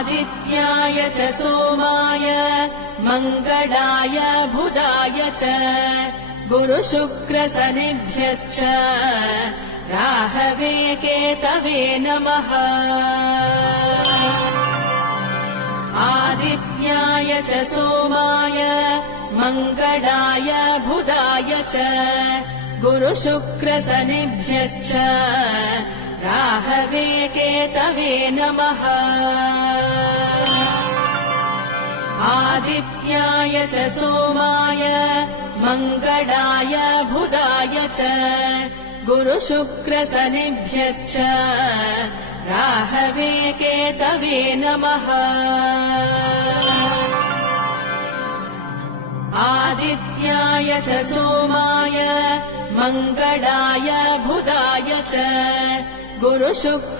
आदित्याय च सोमाय मङ्गलाय बुधाय च गुरुशुक्रशनिभ्यश्च राहवे केतवे नमः। आदित्याय च सोमाय मङ्गलाय बुधाय च गुरुशुक्रशनिभ्यश्च राहवे केतवे नमः। आदित्याय च सोमाय मङ्गलाय बुधाय च गुरुशुक्रशनिभ्यश्च राहवे केतवे नमः। आदित्याय च सोमाय मङ्गलाय बुधाय च गुरुशुक्र